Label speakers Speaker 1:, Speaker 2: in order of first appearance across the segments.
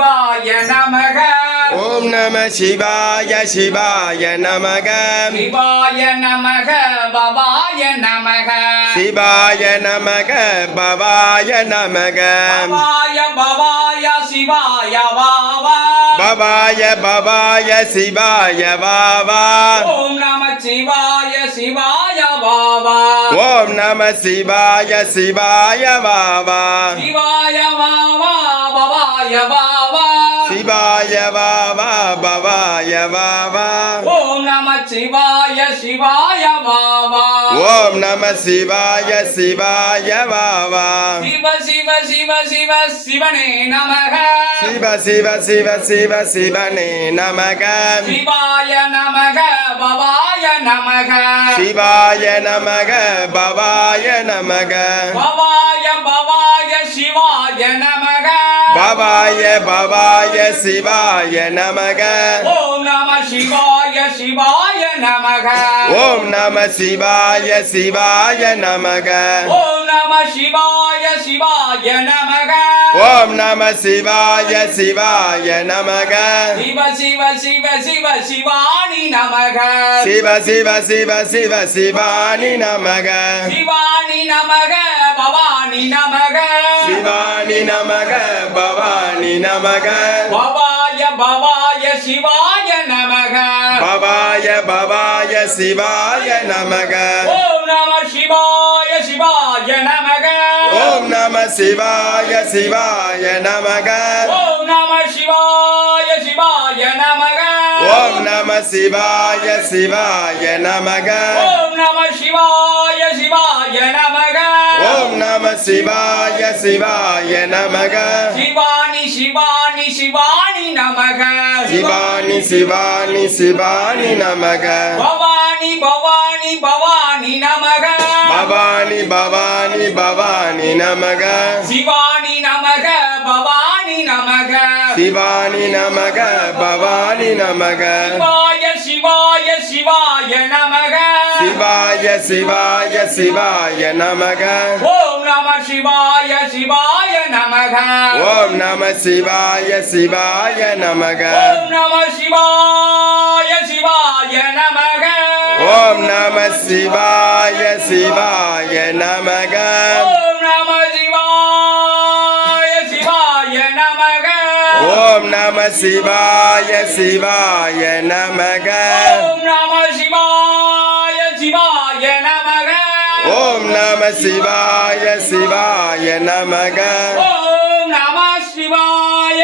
Speaker 1: சிவாய நமக.
Speaker 2: ஓம் நம சிவாய சிவாய நமக.
Speaker 1: சிவாய நமக பவாய நமக.
Speaker 2: சிவாய நமக பவாய நமக.
Speaker 1: பவாய பவாய சிவாய வாவா
Speaker 2: பவாய பவாய சிவாய வாவா
Speaker 1: ஓம் நம சிவாய சிவாய வாவா
Speaker 2: ஓம் நம சிவாய சிவாய வாவா
Speaker 1: சிவாய வாவா பவாய வாவா
Speaker 2: சிவாய வாவா பவாய வாவா
Speaker 1: ஓம் நம சிவாய சிவாய வாவா
Speaker 2: ஓம் நம சிவாய சிவாய வாவா
Speaker 1: சிவ சிவ சிவ சிவ சிவனே நமக.
Speaker 2: சிவ சிவ சிவ சிவ சிவனே நமக.
Speaker 1: சிவாய நமக பவாய நமக.
Speaker 2: சிவாய நமக பவாய நமக.
Speaker 1: பவாய பவாய சிவாய நமக
Speaker 2: பவாய பவாய சிவாய நமக.
Speaker 1: ஓம் நம சிவாய சிவாய நமக.
Speaker 2: ஓம் நம சிவாய சிவாய நமக.
Speaker 1: ஓம் நம சிவாய சிவாய நமக.
Speaker 2: ஓம் நம சிவாய சிவாய நமக.
Speaker 1: சிவ சிவ சிவ சிவ சிவானி நமக.
Speaker 2: சிவ சிவ சிவ சிவ சிவானி நமக.
Speaker 1: சிவானி நமக பவானி நமக.
Speaker 2: சிவானி நமக பவானி நமக.
Speaker 1: பவாய பவாய சிவாய நமக.
Speaker 2: பவாய பவாய சிவாய நமக.
Speaker 1: ஓம் நம சிவாய சிவாய நமக.
Speaker 2: ஓம் நம சிவாய சிவாய நமக.
Speaker 1: ஓம் நம சிவாய சிவாய நமக.
Speaker 2: ஓம் நம சிவாய சிவாய நமக.
Speaker 1: ஓம் நம சிவாய சிவாய நமக.
Speaker 2: நம சிவாய சிவாய நமக.
Speaker 1: சிவானி சிவானி சிவானி நமக.
Speaker 2: சிவானி சிவானி சிவானி நமக.
Speaker 1: பவானி பவானி பவானி நமக.
Speaker 2: பவானி பவானி பவானி நமக.
Speaker 1: சிவானி நமக பவானி நமக.
Speaker 2: சிவானி நமக பவானி நமக.
Speaker 1: சிவாய சிவாய சிவாய நமக.
Speaker 2: சிவாய சிவாய சிவாய நமக.
Speaker 1: ஓம் नमः शिवाय शिवाय नमः।
Speaker 2: ओम शिवाय शिवाय नमः। ओम
Speaker 1: नमः शिवाय शिवाय नमः। ओम
Speaker 2: नमः शिवाय शिवाय नमः। ओम
Speaker 1: नमः शिवाय शिवाय नमः। ओम
Speaker 2: नमः शिवाय शिवाय नमः। ओम
Speaker 1: नमः शिवाय शिवाय नमः। ओम
Speaker 2: नमः शिवाय சிவாய நமக
Speaker 1: ஓம் நம சிவாய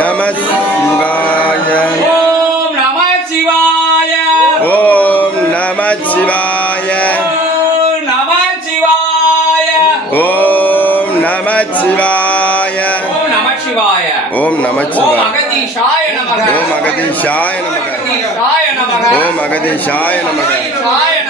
Speaker 2: நம சிவாய
Speaker 1: ஓம் நம சிவாய
Speaker 2: ஓம் நம சிவாய
Speaker 1: நம சிவாய
Speaker 2: ஓம் நம சிவாய
Speaker 1: நம சிவாய
Speaker 2: ஓம் நம சிவாய
Speaker 1: அகதீஷாய நமக
Speaker 2: ஓம் அகதீஷாய நமக ஓம் அகதீஷாய நமக